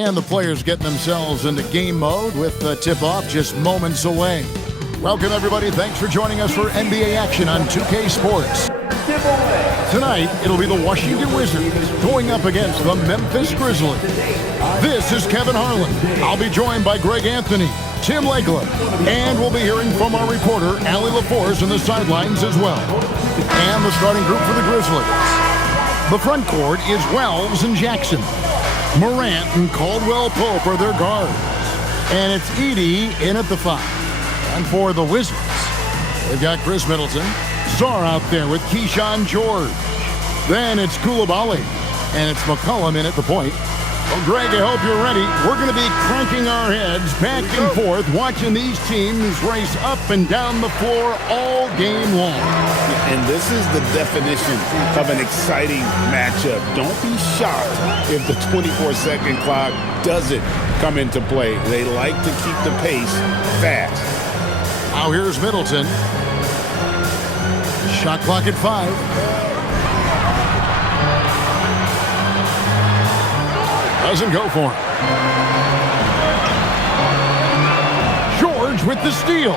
And the players getting themselves into game mode with the tip-off just moments away. Welcome, everybody. Thanks for joining us for NBA action on 2K Sports. Tonight, it'll be the Washington Wizards going up against the Memphis Grizzlies. This is Kevin Harlan. I'll be joined by Greg Anthony, Tim Lakeland, and we'll be hearing from our reporter, Allie LaForce, on the sidelines as well. And the starting group for the Grizzlies. The front court is Wells and Jackson. Morant and Caldwell Pope are their guards. And it's Edey in at the 5. And for the Wizards, they've got Chris Middleton, Czar out there with Keyshawn George. Then it's Koulibaly, and it's McCollum in at the point. Well, Greg, I hope you're ready. We're going to be cranking our heads back and forth, watching these teams race up and down the floor all game long. And this is the definition of an exciting matchup. Don't be shocked if the 24-second clock doesn't come into play. They like to keep the pace fast. Now here's Middleton. Shot clock at 5. Doesn't go for him. George with the steal.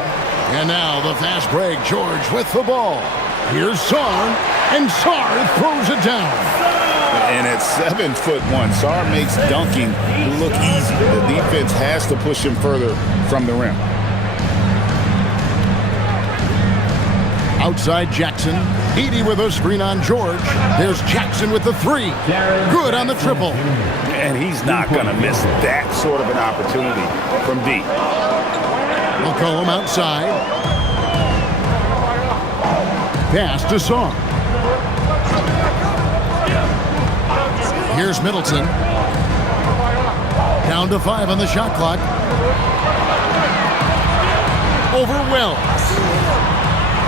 And now the fast break. George with the ball. Here's Sarr. And Sarr throws it down. And at 7'1", Sarr makes dunking look easy. The defense has to push him further from the rim. Outside Jackson. Edey with a screen on George. There's Jackson with the 3. Good on the triple. And he's not going to miss that sort of an opportunity from deep. McCollum outside. Pass to Sarr. Here's Middleton. Down to 5 on the shot clock. Over Wells.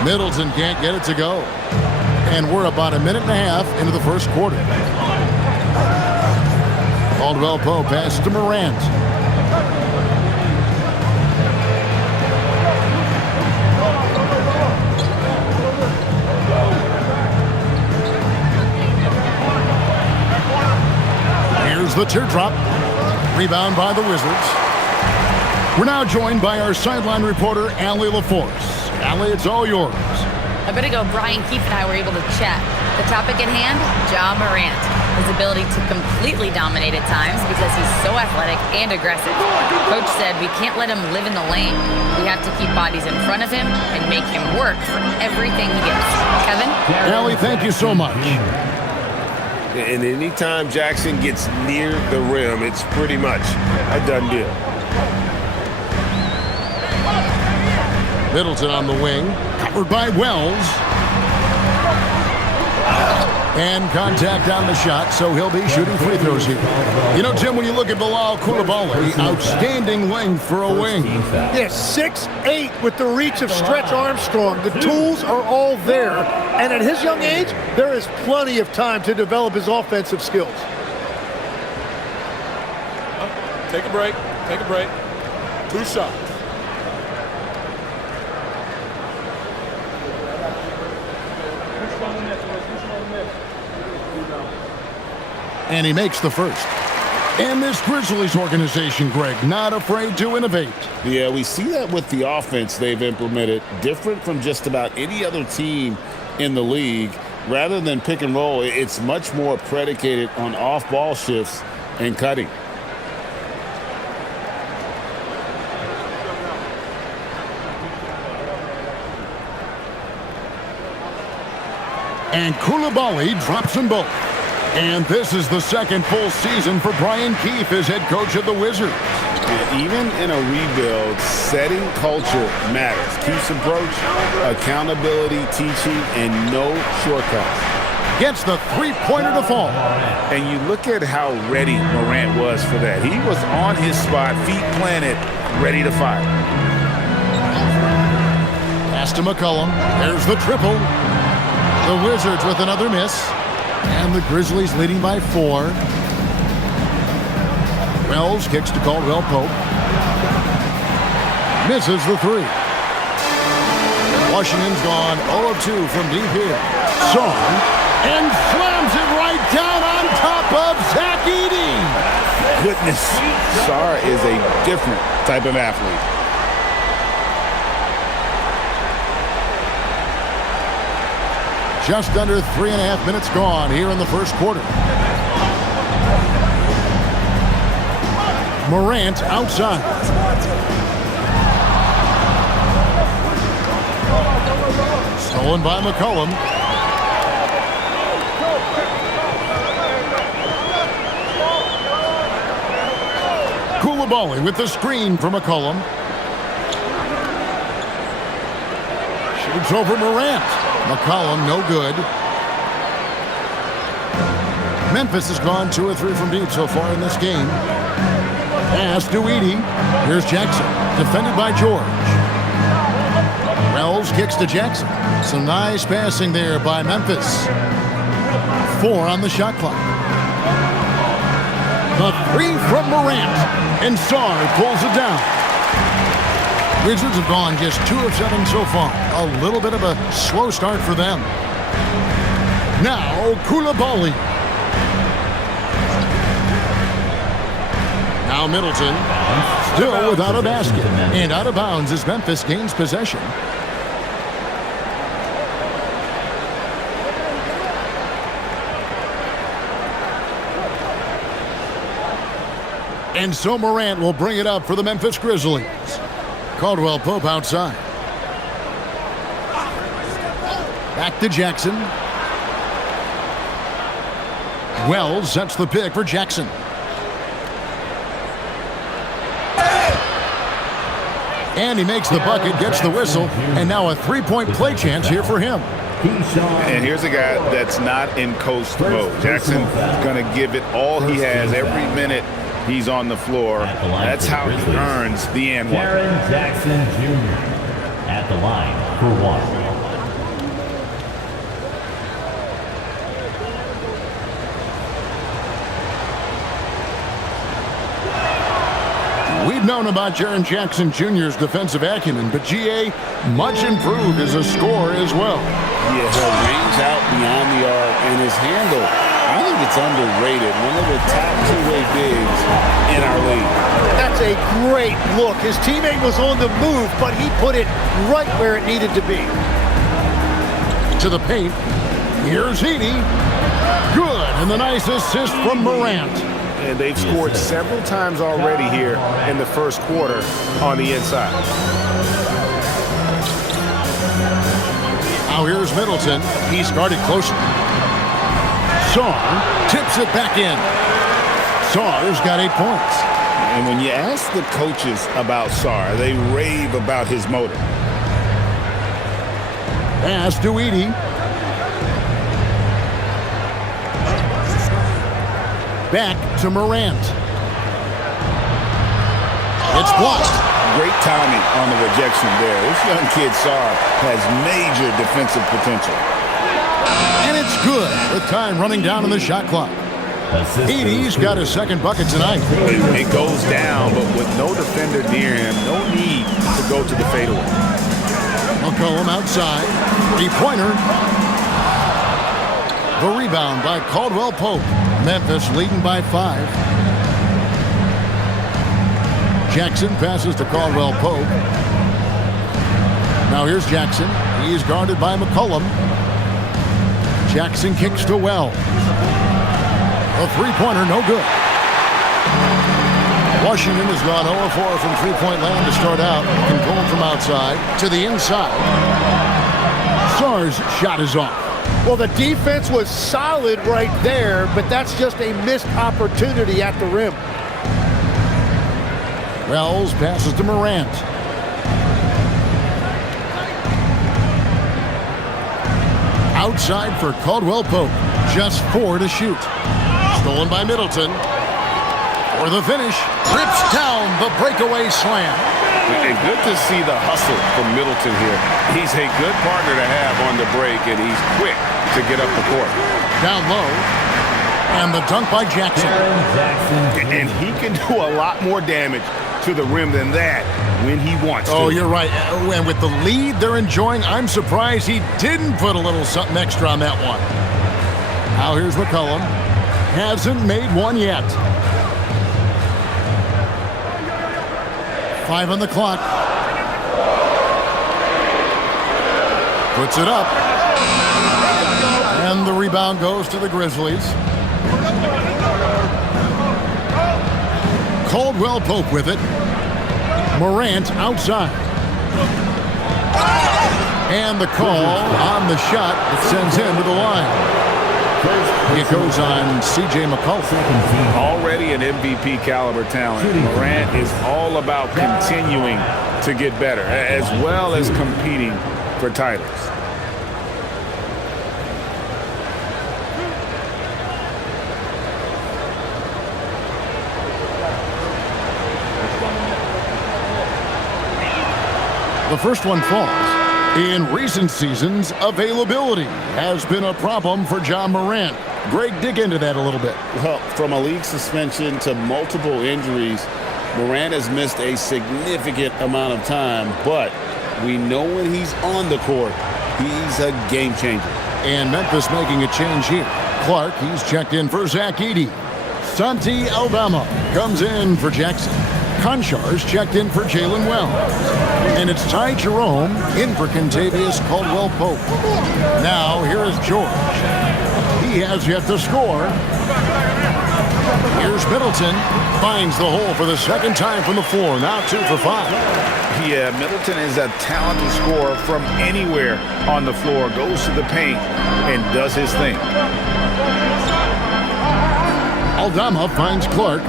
Middleton can't get it to go. And we're about a minute and a half into the first quarter. Caldwell Pope pass to Morant. Here's the teardrop. Rebound by the Wizards. We're now joined by our sideline reporter, Allie LaForce. Allie, it's all yours. A bit ago, Brian Keefe and I were able to chat. The topic at hand, Ja Morant. His ability to completely dominate at times because he's so athletic and aggressive. Coach said we can't let him live in the lane. We have to keep bodies in front of him and make him work for everything he gets. Kevin? Allie, thank you so much. And anytime Jackson gets near the rim, it's pretty much a done deal. Middleton on the wing, covered by Wells. And contact on the shot, so he'll be shooting free throws here. You know, Tim, when you look at Bilal Koulibaly, outstanding length for a wing. Yes, 6'8" with the reach of Stretch Armstrong. The tools are all there. And at his young age, there is plenty of time to develop his offensive skills. Take a break. Take a break. 2 shots. And he makes the first. And this Grizzlies organization, Greg, not afraid to innovate. Yeah, we see that with the offense they've implemented, different from just about any other team in the league. Rather than pick and roll, it's much more predicated on off-ball shifts and cutting. And Koulibaly drops them both. And this is the second full season for Brian Keefe as head coach of the Wizards. Yeah, even in a rebuild, setting culture matters. Keefe's approach, accountability, teaching, and no shortcuts. Gets the three-pointer to fall. And you look at how ready Morant was for that. He was on his spot, feet planted, ready to fire. Pass to McCollum. There's the triple. The Wizards with another miss. And the Grizzlies leading by 4. Wells kicks to Caldwell Pope. Misses the 3. Washington's gone 0 of 2 from deep here. Sarr and slams it right down on top of Zach Edey. goodness. Sarr is a different type of athlete. Just under 3.5 minutes gone here in the first quarter. Morant outside. Stolen by McCollum. Koulibaly with the screen for McCollum. Shoots over Morant. McCollum no good. Memphis has gone 2 or 3 from deep so far in this game. Pass to Edey. Here's Jackson. Defended by George. Wells kicks to Jackson. Some nice passing there by Memphis. 4 on the shot clock. The 3 from Morant. And Sarr pulls it down. Wizards have gone just 2 of 7 so far. A little bit of a slow start for them. Now Koulibaly. Now Middleton, still without a basket. And out of bounds as Memphis gains possession. And so Morant will bring it up for the Memphis Grizzlies. Caldwell Pope outside. Back to Jackson. Wells sets the pick for Jackson. And he makes the bucket, gets the whistle, and now a 3-point play chance here for him. And here's a guy that's not in coast mode. Jackson's going to give it all he has every minute he's on the floor. That's how he earns the and one. Jaren Jackson Jr. at the line for 1. We've known about Jaren Jackson Jr.'s defensive acumen, but GA much improved as a scorer as well. Yeah, he'll range out beyond the arc, and his handle, I think it's underrated. One of the top 2-way bigs in our league. That's a great look. His teammate was on the move, but he put it right where it needed to be. To the paint. Here's Edey. Good, and the nice assist from Morant. And they've scored several times already here in the first quarter on the inside. Now here's Middleton. He's guarded closely. Sarr tips it back in. Sarr's got 8 points. And when you ask the coaches about Sarr, they rave about his motor. Pass to Edey. Back to Morant. It's blocked. Great timing on the rejection there. This young kid, Sarr, has major defensive potential. And it's good with time running down on the shot clock. Edey's got his second bucket tonight. It goes down, but with no defender near him, no need to go to the fadeaway. McCollum outside. 3-pointer. The rebound by Caldwell Pope. Memphis leading by 5. Jackson passes to Caldwell Pope. Now here's Jackson. He is guarded by McCollum. Jackson kicks to Wells. A 3-pointer, no good. Washington has gone 0-4 from 3-point land to start out. Controlled from outside to the inside. Sarr's shot is off. Well, the defense was solid right there, but that's just a missed opportunity at the rim. Wells passes to Morant. Outside for Caldwell Pope. Just 4 to shoot. Stolen by Middleton. For the finish. Rips down the breakaway slam. And good to see the hustle from Middleton here. He's a good partner to have on the break, and he's quick to get up the court. Down low. And the dunk by Jackson. And he can do a lot more damage to the rim than that when he wants to. Oh, you're right. And with the lead they're enjoying, I'm surprised he didn't put a little something extra on that one. Now here's McCollum. Hasn't made one yet. 5 on the clock. Puts it up. And the rebound goes to the Grizzlies. Caldwell Pope with it. Morant outside. And the call on the shot that sends him to the line. It goes on C.J. McCollum. Already an MVP caliber talent. Morant is all about continuing to get better, as well as competing for titles. The first one falls. In recent seasons, availability has been a problem for Ja Morant. Greg, dig into that a little bit. Well, from a league suspension to multiple injuries, Morant has missed a significant amount of time, but we know when he's on the court, he's a game changer. And Memphis making a change here. Clark, he's checked in for Zach Edey. Santi Aldama comes in for Jackson. Conchar's checked in for Jalen Wells. And it's Ty Jerome in for Kentavious Caldwell-Pope. Now, here is George. He has yet to score. Here's Middleton. Finds the hole for the second time from the floor. Now 2 for 5. Yeah, Middleton is a talented scorer from anywhere on the floor. Goes to the paint and does his thing. Aldama finds Clark.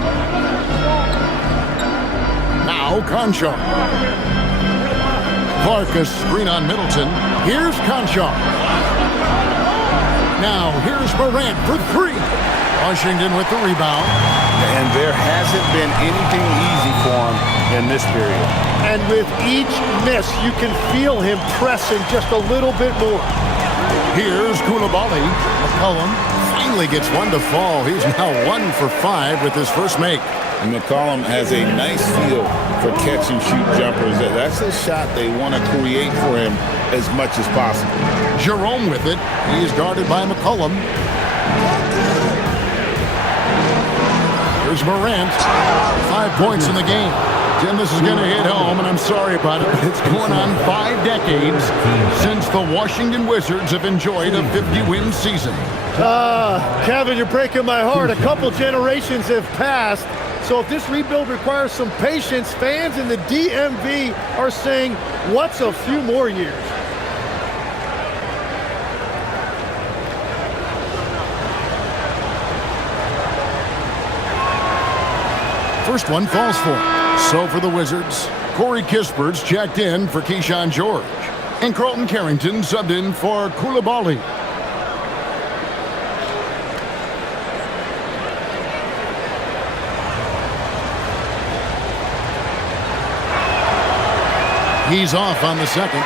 Now Conchar. Clark a screen on Middleton. Here's Conchar. Now here's Morant for 3. Washington with the rebound. And there hasn't been anything easy for him in this period. And with each miss, you can feel him pressing just a little bit more. Here's Koulibaly. McCollum finally gets one to fall. He's now 1 for 5 with his first make. McCollum has a nice feel for catch-and-shoot jumpers. That's a shot they want to create for him as much as possible. Jerome with it. He's guarded by McCollum. Here's Morant. 5 points in the game. Tim, this is going to hit home, and I'm sorry about it, but it's going on 5 decades since the Washington Wizards have enjoyed a 50-win season. Kevin, you're breaking my heart. A couple generations have passed. So if this rebuild requires some patience, fans in the DMV are saying, what's a few more years? First one falls for him. So for the Wizards, Corey Kispert's checked in for Keyshawn George. And Carlton Carrington subbed in for Koulibaly. He's off on the second.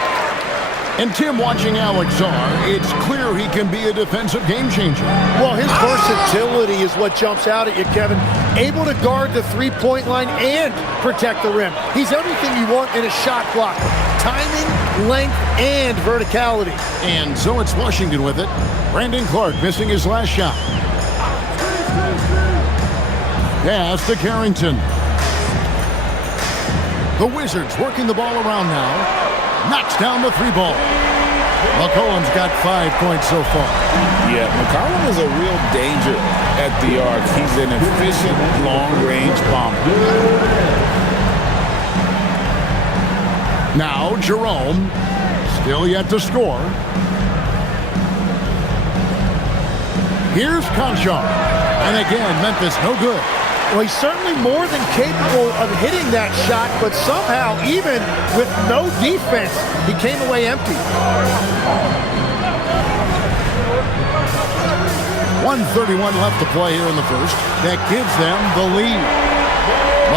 And Tim, watching Alex Czar, it's clear he can be a defensive game changer. Well, his versatility is what jumps out at you, Kevin. Able to guard the three-point line and protect the rim. He's everything you want in a shot block. Timing, length, and verticality. And so it's Washington with it. Brandon Clark missing his last shot. Pass to Carrington. The Wizards working the ball around now. Knocks down the 3 ball. McCollum's got 5 points so far. Yeah, McCollum is a real danger at the arc. He's an efficient long-range bomber. Now Jerome, still yet to score. Here's Conchar. And again, Memphis no good. Well, he's certainly more than capable of hitting that shot, but somehow, even with no defense, he came away empty. 1:31 left to play here in the first. That gives them the lead.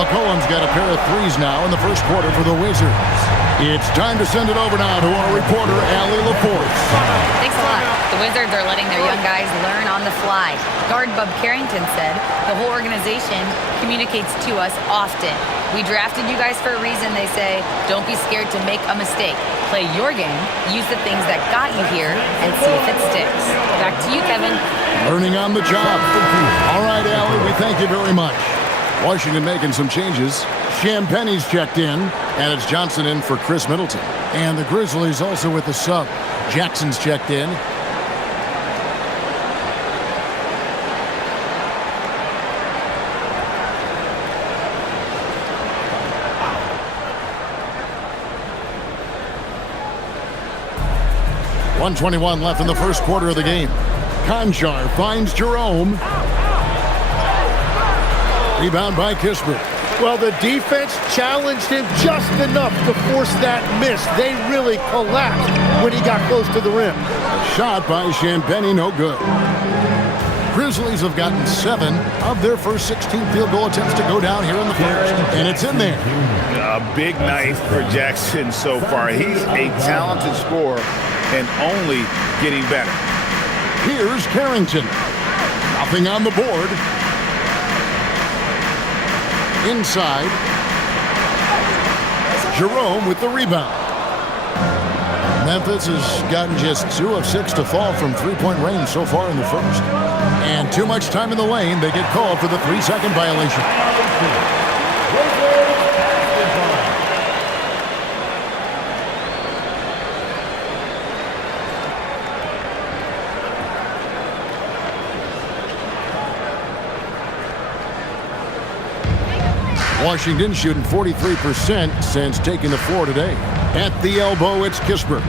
McCollum's got a pair of threes now in the first quarter for the Wizards. It's time to send it over now to our reporter, Allie Laporte. Thanks a lot. The Wizards are letting their young guys learn on the fly. Guard Bub Carrington said, the whole organization communicates to us often. We drafted you guys for a reason, they say. Don't be scared to make a mistake. Play your game, use the things that got you here, and see if it sticks. Back to you, Kevin. Learning on the job. All right, Allie, we thank you very much. Washington making some changes. Champagne's checked in, and it's Johnson in for Chris Middleton. And the Grizzlies also with the sub. Jackson's checked in. .121 left in the first quarter of the game. Conchar finds Jerome. Rebound by Kispert. Well, the defense challenged him just enough to force that miss. They really collapsed when he got close to the rim. Shot by Champagnie, no good. Grizzlies have gotten 7 of their first 16 field goal attempts to go down here in the first, and it's in there. A big night for Jackson so far. He's a talented scorer and only getting better. Here's Carrington. Nothing on the board. Inside. Jerome with the rebound. Memphis has gotten just 2 of 6 to fall from three-point range so far in the first. And too much time in the lane. They get called for the 3-second violation. Washington shooting 43% since taking the floor today. At the elbow, it's Kispert.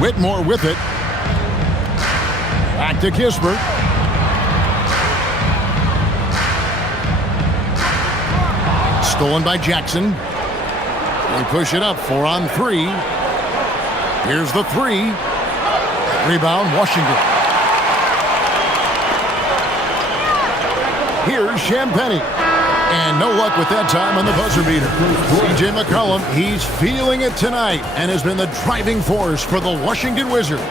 Whitmore with it. Back to Kispert. Stolen by Jackson. They push it up, 4 on 3. Here's the 3. Rebound, Washington. Here's Champagnie. And no luck with that time on the buzzer beater. C.J. McCollum, he's feeling it tonight and has been the driving force for the Washington Wizards.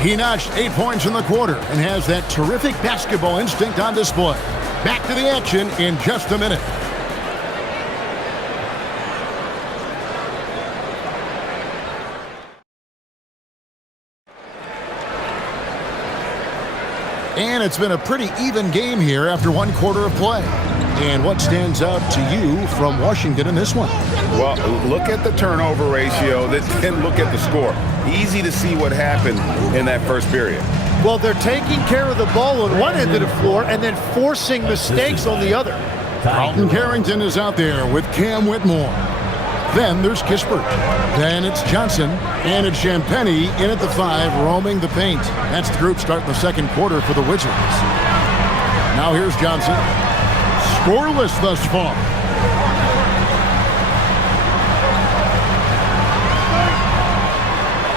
He notched 8 points in the quarter and has that terrific basketball instinct on display. Back to the action in just a minute. And it's been a pretty even game here after 1 quarter of play. And what stands out to you from Washington in this one? Well, look at the turnover ratio, then look at the score. Easy to see what happened in that first period. Well, they're taking care of the ball on one end of the floor and then forcing mistakes on the other. Carlton Carrington is out there with Cam Whitmore. Then there's Kispert. Then it's Johnson. And it's Champagnie in at the 5, roaming the paint. That's the group starting the second quarter for the Wizards. Now here's Johnson. Scoreless thus far.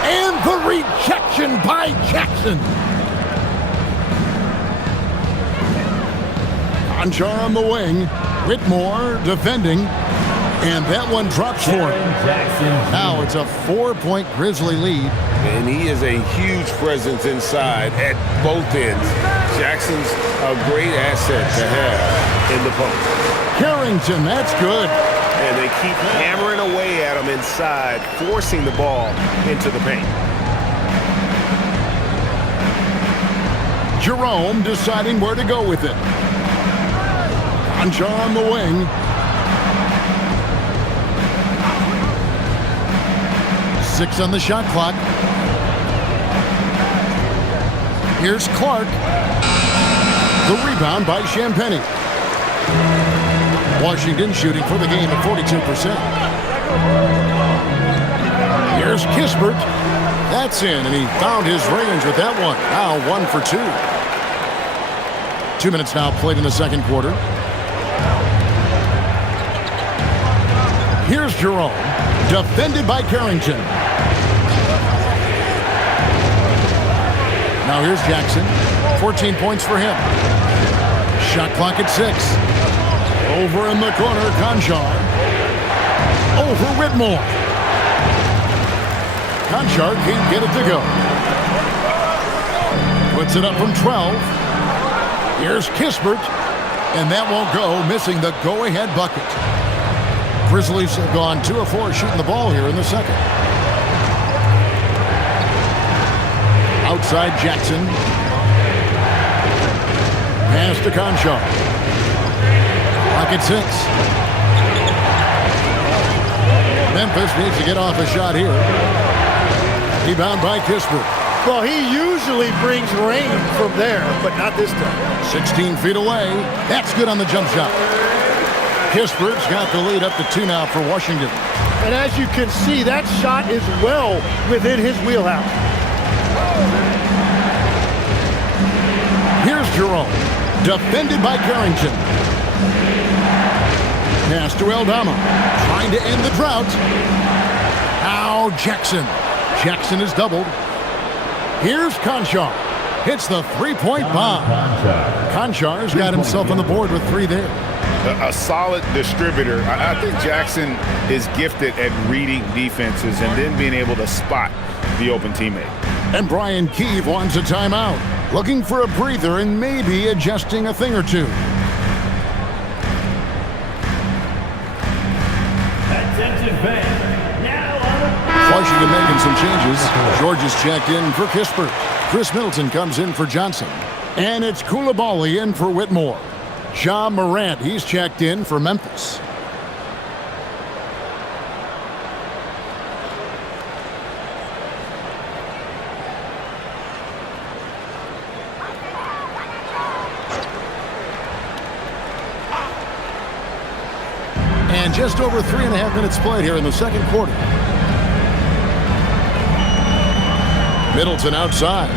And the rejection by Jackson. Conchar on the wing. Whitmore defending. And that one drops for him. Now it's a 4-point Grizzly lead. And he is a huge presence inside at both ends. Jackson's a great asset to have in the post. Carrington, that's good. And they keep hammering away at him inside, forcing the ball into the paint. Jerome deciding where to go with it. Conchar on the wing. 6 on the shot clock. Here's Clark. The rebound by Champagnie. Washington shooting for the game at 42%. Here's Kispert. That's in, and he found his range with that one. Now 1 for 2. 2 minutes now played in the second quarter. Here's Jerome. Defended by Carrington. Now here's Jackson. 14 points for him. Shot clock at 6. Over in the corner, Conchar. Over Whitmore. Conchar can't get it to go. Puts it up from 12. Here's Kispert. And that won't go, missing the go-ahead bucket. Grizzlies have gone 2 of 4 shooting the ball here in the second. Outside Jackson. Pass to Conchar. Clock at 6. Memphis needs to get off a shot here. Rebound by Kispert. Well, he usually brings rain from there, but not this time. 16 feet away. That's good on the jump shot. Kispert's got the lead up to 2 now for Washington. And as you can see, that shot is well within his wheelhouse. Here's Jerome. Defended by Carrington. Pass to Aldama. Trying to end the drought. Now Jackson. Jackson is doubled. Here's Conchar. Hits the three-point bomb. Conchar's got himself on the board with 3 there. A solid distributor. I think Jackson is gifted at reading defenses and then being able to spot the open teammate. And Brian Keefe wants a timeout. Looking for a breather and maybe adjusting a thing or two. Washington making some changes. George is checked in for Kispert. Chris Middleton comes in for Johnson. And it's Coulibaly in for Whitmore. Ja Morant, he's checked in for Memphis. And just over 3.5 minutes played here in the second quarter. Middleton outside.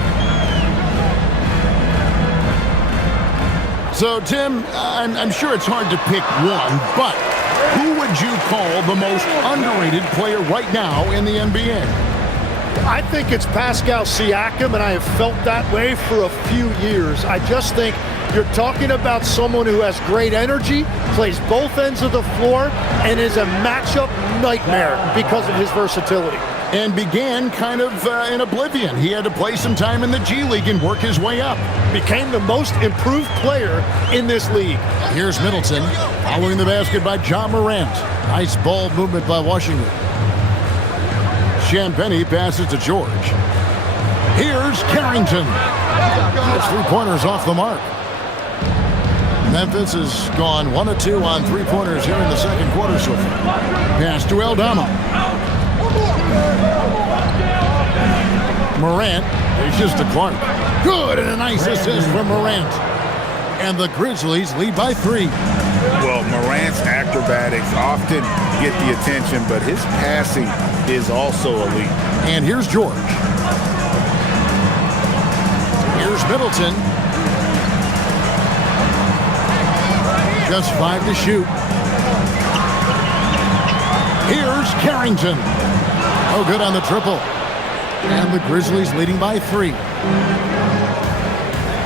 So, Tim, I'm sure it's hard to pick one, but who would you call the most underrated player right now in the NBA? I think it's Pascal Siakam, and I have felt that way for a few years. I just think you're talking about someone who has great energy, plays both ends of the floor, and is a matchup nightmare because of his versatility. And began kind of in oblivion. He had to play some time in the G League and work his way up. Became the most improved player in this league. Here's Middleton, following the basket by Ja Morant. Nice ball movement by Washington. Champagnie passes to George. Here's Carrington. Those 3-pointers off the mark. Memphis has gone 1 of 2 on 3-pointers here in the second quarter so far. Pass to Aldama. Morant dishes to Clark. Good, and a nice assist from Morant. And the Grizzlies lead by 3. Well, Morant's acrobatics often get the attention, but his passing is also elite. And here's George. Here's Middleton. Just 5 to shoot. Here's Carrington. Oh, good on the triple. And the Grizzlies leading by 3.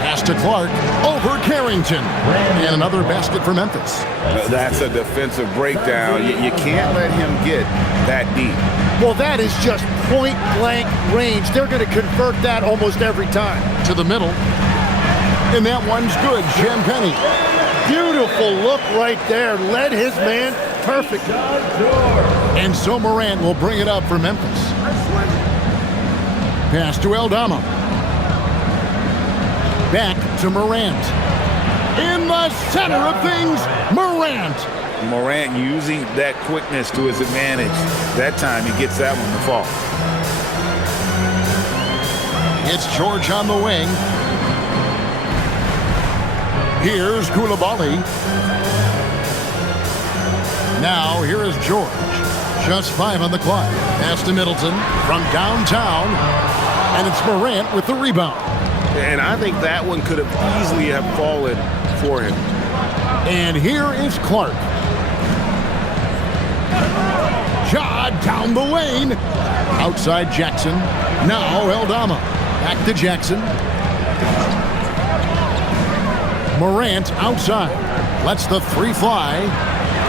Pass to Clark. Over Carrington. And another basket for Memphis. That's a defensive breakdown. You can't let him get that deep. Well, that is just point-blank range. They're going to convert that almost every time. To the middle. And that one's good. Champagnie. Beautiful look right there. Led his man perfect. And so Morant will bring it up for Memphis. Pass to Aldama. Back to Morant. In the center of things, Morant. Morant using that quickness to his advantage. That time he gets that one to fall. It's George on the wing. Here's Coulibaly. Now here is George. Just 5 on the clock. Pass to Middleton from downtown. And it's Morant with the rebound. And I think that one could have easily have fallen for him. And here is Clark. Ja down the lane. Outside Jackson. Now Aldama. Back to Jackson. Morant outside. Lets the 3 fly.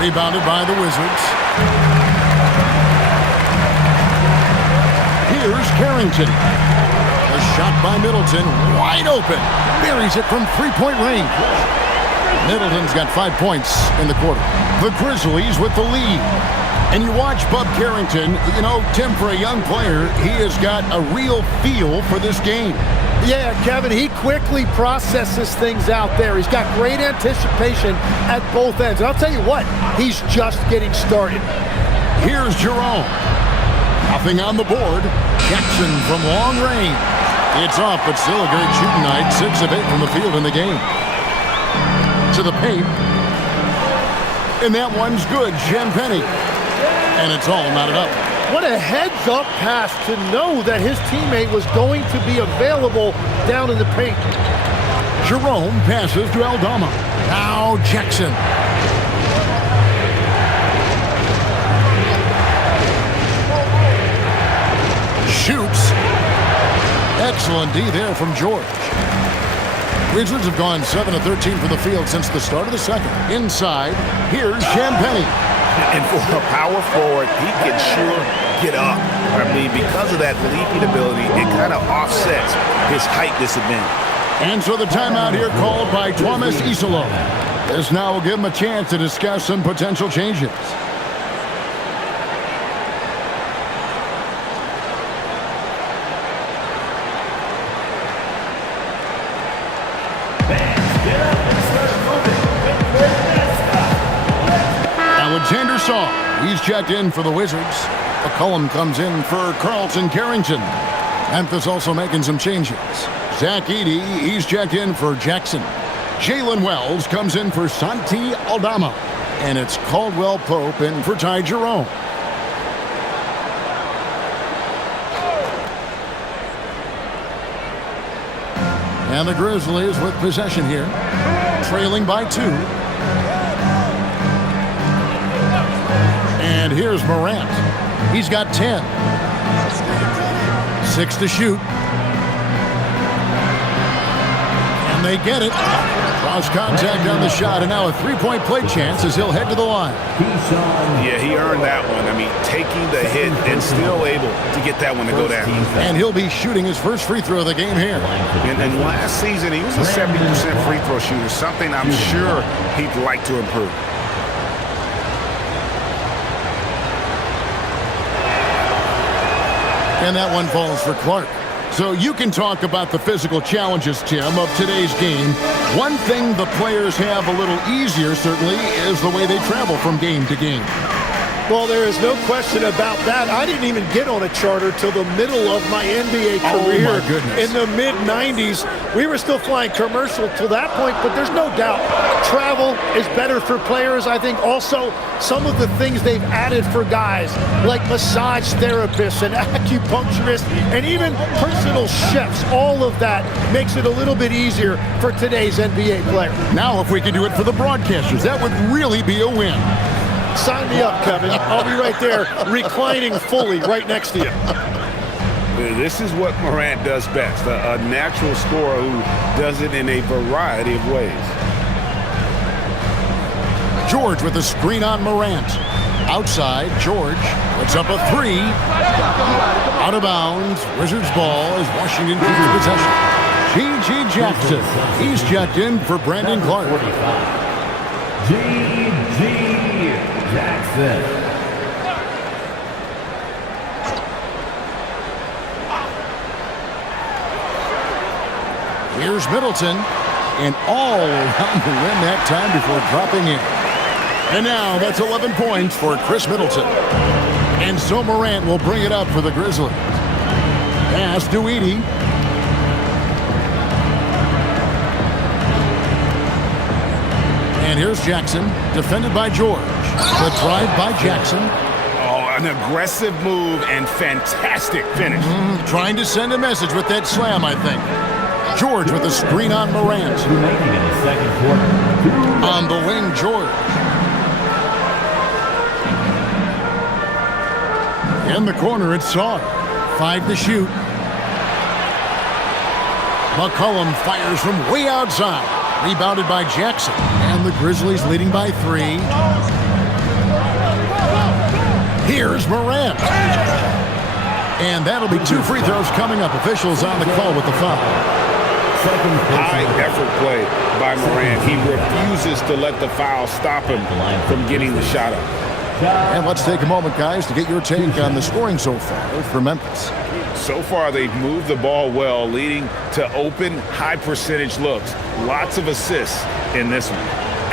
Rebounded by the Wizards. Here's Carrington. A shot by Middleton. Wide open. Buries it from 3-point range. Middleton's got 5 points in the quarter. The Grizzlies with the lead. And you watch Bub Carrington, you know, Tim, for a young player, he has got a real feel for this game. Yeah, Kevin, he quickly processes things out there. He's got great anticipation at both ends. And I'll tell you what, he's just getting started. Here's Jerome. Nothing on the board. Jackson from long range. It's off, but still a great shooting night. 6 of 8 from the field in the game. To the paint. And that one's good. Champagny. And it's all knotted up. What a heads-up pass to know that his teammate was going to be available down in the paint. Jerome passes to Aldama. Now Jackson. Shoots. Excellent D there from George. Wizards have gone 7 of 13 from the field since the start of the second. Inside, here's Champagny. And for a power forward, he can sure get up. I mean, because of that leaping ability, it kind of offsets his height disadvantage. And so the timeout here called by Thomas Isolo. This now will give him a chance to discuss some potential changes. Alexander Saw, he's checked in for the Wizards. McCollum comes in for Carlton Carrington. Memphis also making some changes. Zach Edey, he's checked in for Jackson. Jalen Wells comes in for Santi Aldama. And it's Caldwell Pope in for Ty Jerome. And the Grizzlies with possession here. Trailing by 2. And here's Morant. He's got 10. 6 to shoot. And they get it. Cross contact on the shot, and now a three-point play chance as he'll head to the line. Yeah, he earned that one. I mean, taking the hit and still able to get that one to go down. And he'll be shooting his first free throw of the game here. And last season, he was a 70% free throw shooter, something I'm sure he'd like to improve. And that one falls for Clark. So you can talk about the physical challenges, Tim, of today's game. One thing the players have a little easier, certainly, is the way they travel from game to game. Well, there is no question about that. I didn't even get on a charter till the middle of my NBA career. Oh, my goodness. In the mid-90s, we were still flying commercial till that point, but there's no doubt travel is better for players. I think also some of the things they've added for guys, like massage therapists and acupuncturists and even personal chefs, all of that makes it a little bit easier for today's NBA player. Now, if we could do it for the broadcasters, that would really be a win. Sign me up, Kevin. I'll be right there reclining fully right next to you. This is what Morant does best, a natural scorer who does it in a variety of ways. George with a screen on Morant. Outside, George puts up a 3. Out of bounds. Wizards ball as Washington keeps possession. G.G. Jackson. He's checked in for Brandon Clark. G.G. Jackson. Here's Middleton, and all around the rim that time before dropping in. And now that's 11 points for Chris Middleton. And so Morant will bring it up for the Grizzlies. Pass to Edey. And here's Jackson, defended by George. The drive by Jackson. Oh, an aggressive move and fantastic finish. Trying to send a message with that slam, I think. George with a screen on Morant. Remaining in the second quarter. On the wing, George. In the corner, it's Saw. 5 to shoot. McCollum fires from way outside. Rebounded by Jackson. And the Grizzlies leading by 3. Here's Morant. And that'll be 2 free throws coming up. Officials on the call with the foul. High effort play by Morant. He refuses to let the foul stop him from getting the shot up. And let's take a moment, guys, to get your take on the scoring so far for Memphis. So far, they've moved the ball well, leading to open, high-percentage looks. Lots of assists in this one.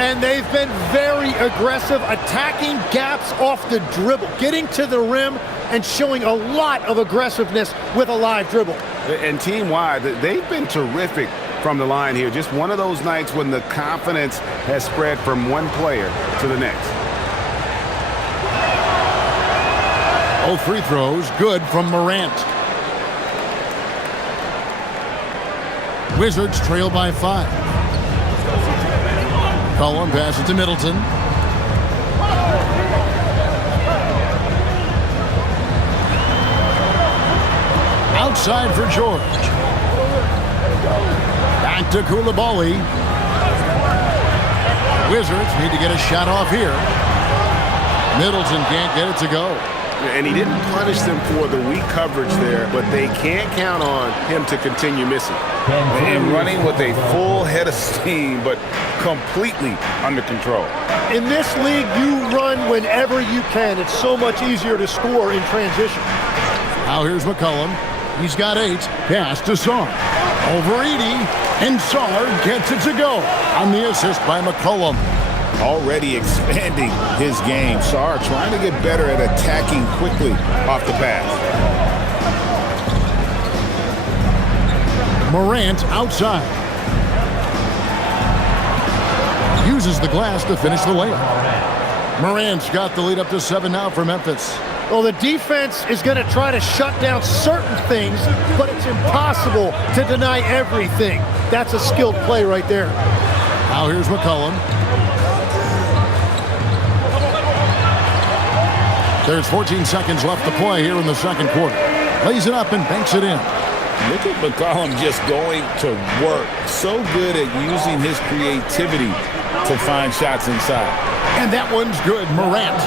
And they've been very aggressive, attacking gaps off the dribble, getting to the rim and showing a lot of aggressiveness with a live dribble. And team-wide, they've been terrific from the line here. Just one of those nights when the confidence has spread from one player to the next. Both free throws good from Morant. Wizards trail by 5. Cullen passes to Middleton. Outside for George. Back to Koulibaly. Wizards need to get a shot off here. Middleton can't get it to go. And he didn't punish them for the weak coverage there, but they can't count on him to continue missing. And running with a full head of steam, but completely under control. In this league, you run whenever you can. It's so much easier to score in transition. Now here's McCollum. He's got 8. Pass to Sarr. Over Edey. And Sarr gets it to go on the assist by McCollum. Already expanding his game. Sarr trying to get better at attacking quickly off the pass. Morant outside. Uses the glass to finish the layup. Morant's got the lead up to 7 now for Memphis. Well, the defense is going to try to shut down certain things, but it's impossible to deny everything. That's a skilled play right there. Now here's McCollum. There's 14 seconds left to play here in the second quarter. Lays it up and banks it in. Look at McCollum just going to work. So good at using his creativity to find shots inside. And that one's good. Morant.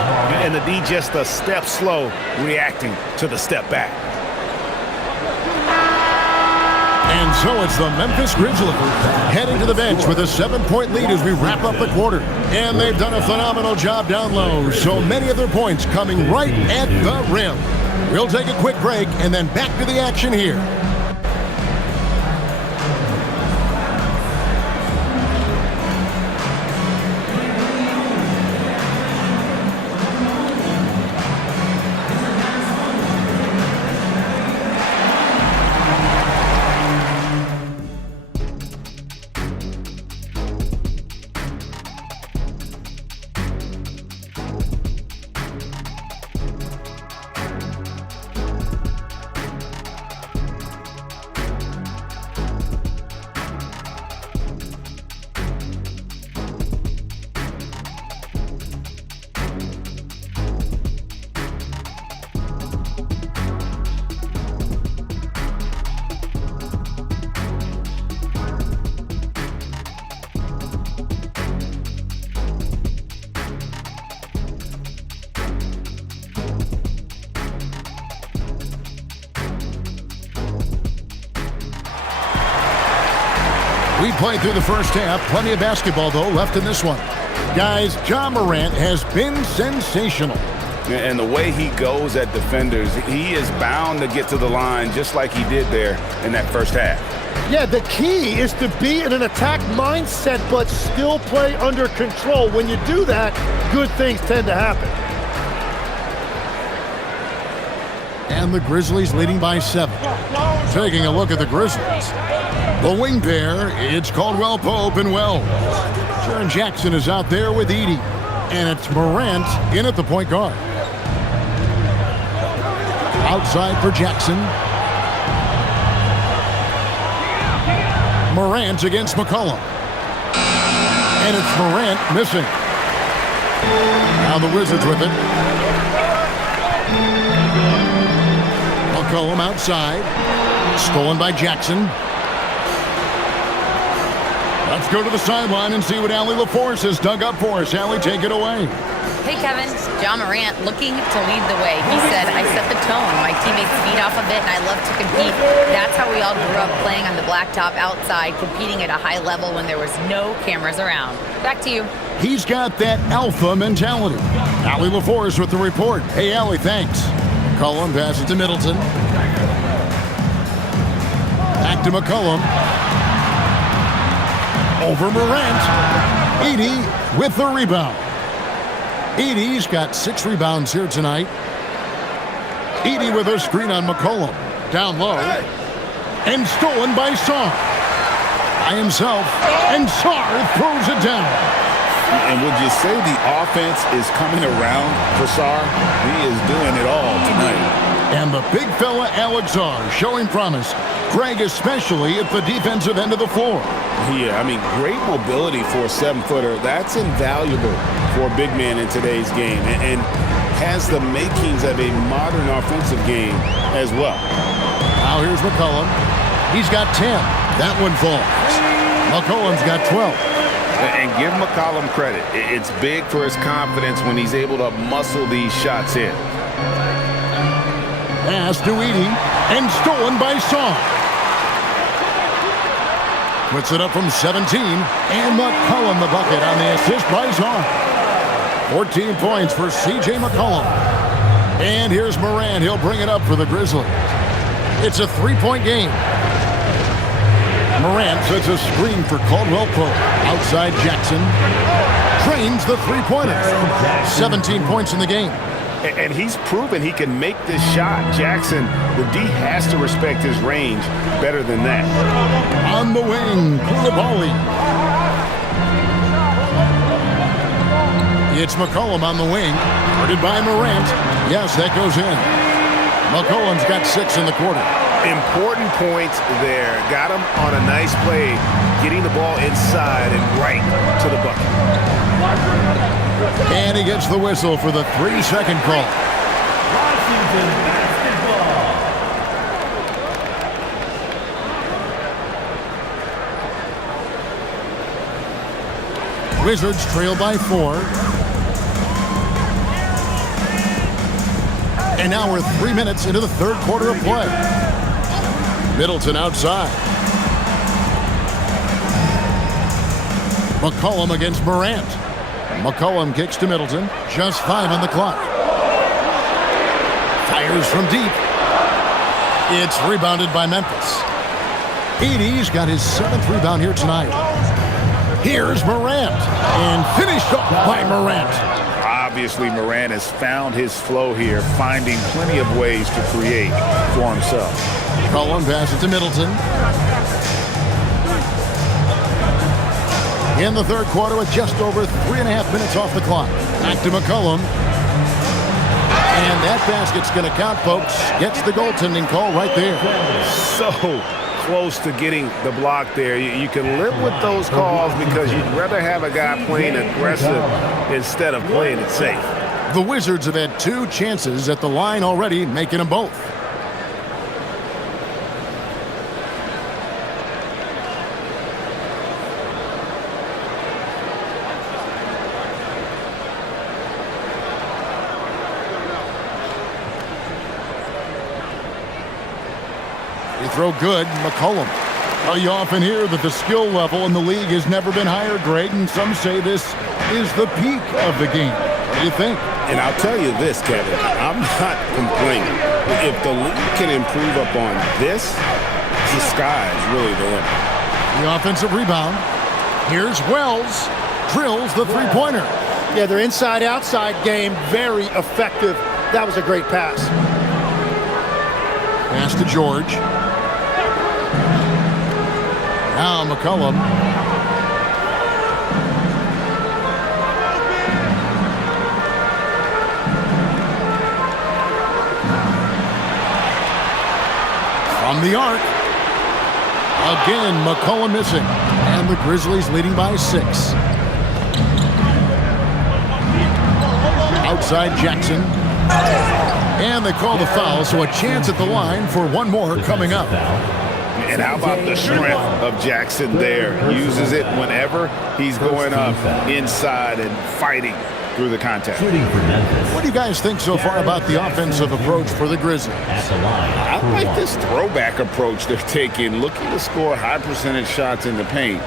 And the D just a step slow, reacting to the step back. And so it's the Memphis Grizzlies heading to the bench with a 7-point lead as we wrap up the quarter. And they've done a phenomenal job down low. So many of their points coming right at the rim. We'll take a quick break and then back to the action here. We played through the first half. Plenty of basketball, though, left in this one. Guys, Ja Morant has been sensational. And the way he goes at defenders, he is bound to get to the line just like he did there in that first half. Yeah, the key is to be in an attack mindset but still play under control. When you do that, good things tend to happen. And the Grizzlies leading by 7. Taking a look at the Grizzlies. The wing pair, it's Caldwell Pope and Wells. Jaren Jackson is out there with Edey. And it's Morant in at the point guard. Outside for Jackson. Morant against McCollum. And it's Morant missing. Now the Wizards with it. McCollum outside. Stolen by Jackson. Let's go to the sideline and see what Allie LaForce has dug up for us. Allie, take it away. Hey, Kevin. Ja Morant looking to lead the way. He said, I set the tone. My teammates feed off of it, and I love to compete. That's how we all grew up, playing on the blacktop outside, competing at a high level when there was no cameras around. Back to you. He's got that alpha mentality. Allie LaForce with the report. Hey, Allie, thanks. McCollum passes to Middleton. Back to McCollum. Over Morant. Edey with the rebound. Edey's got 6 rebounds here tonight. Edey with a screen on McCollum. Down low. And stolen by Sarr. By himself. And Sarr throws it down. And would you say the offense is coming around for Sarr? He is doing it all tonight. And the big fella Alex Sarr showing promise. Greg especially at the defensive end of the floor. Yeah, I mean, great mobility for a 7-footer. That's invaluable for a big man in today's game. And has the makings of a modern offensive game as well. Now here's McCollum. He's got 10. That one falls. McCollum's got 12. And give McCollum credit. It's big for his confidence when he's able to muscle these shots in. Pass to Edey and stolen by Sarr. Puts it up from 17. And McCollum the bucket on the assist by Sarr. 14 points for C.J. McCollum. And here's Morant. He'll bring it up for the Grizzlies. It's a 3-point game. Morant sets a screen for Caldwell Pope. Outside Jackson. Drains the 3-pointer. 17 points in the game. And he's proven he can make this shot. Jackson, the D has to respect his range better than that. On the wing, Koulibaly. It's McCollum on the wing. Guarded by Morant. Yes, that goes in. McCollum's got 6 in the quarter. Important points there. Got him on a nice play, getting the ball inside and right to the bucket. And he gets the whistle for the 3-second call. Washington basketball. Wizards trail by 4. And now we're 3 minutes into the third quarter of play. Middleton outside. McCollum against Morant. McCollum kicks to Middleton. Just 5 on the clock. Fires from deep. It's rebounded by Memphis. Edey's got his 7th rebound here tonight. Here's Morant. And finished up by Morant. Obviously, Morant has found his flow here, finding plenty of ways to create for himself. McCollum passes to Middleton. In the third quarter with just over 3.5 minutes off the clock. Back to McCollum. And that basket's going to count, folks. Gets the goaltending call right there. So close to getting the block there. You can live with those calls because you'd rather have a guy playing aggressive instead of playing it safe. The Wizards have had 2 chances at the line already, making them both. They throw good. McCollum. Well, you often hear that the skill level in the league has never been higher, Greg, and some say this is the peak of the game. What do you think? And I'll tell you this, Kevin, I'm not complaining. If the league can improve upon this, the sky's really the limit. The offensive rebound. Here's Wells. Drills the 3-pointer. Yeah, their inside-outside game, very effective. That was a great pass. Pass to George. Now McCollum. From the arc. Again, McCollum missing. And the Grizzlies leading by 6. Outside Jackson. And they call the foul, so a chance at the line for one more coming up. And how about the strength of Jackson there? Uses it whenever he's going up inside and fighting through the contact. What do you guys think so far about the offensive approach for the Grizzlies? I like this throwback approach they're taking, looking to score high percentage shots in the paint.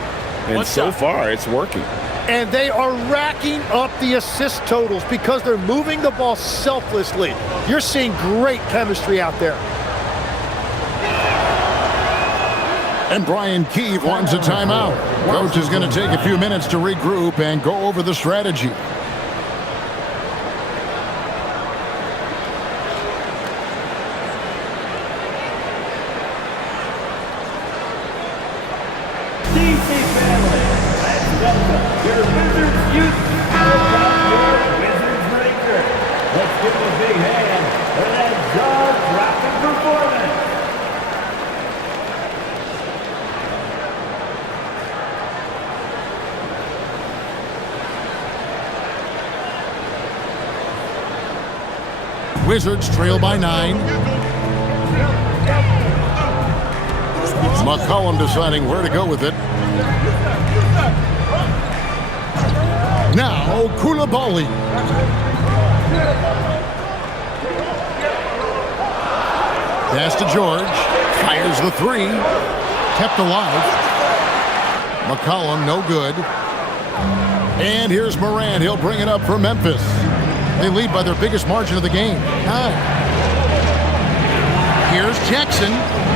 And so far, it's working. And they are racking up the assist totals because they're moving the ball selflessly. You're seeing great chemistry out there. And Brian Keefe wants a timeout. Coach is going to take a few minutes to regroup and go over the strategy. DC family, let's welcome your Wizards youth. Welcome your Wizards Ranger. Let's give them a big hand for that jaw-dropping performance. Wizards trail by 9. McCollum deciding where to go with it. Now Koulibaly. Pass to George. Fires the 3. Kept alive. McCollum no good. And here's Morant. He'll bring it up for Memphis. They lead by their biggest margin of the game, 9. Here's Jackson.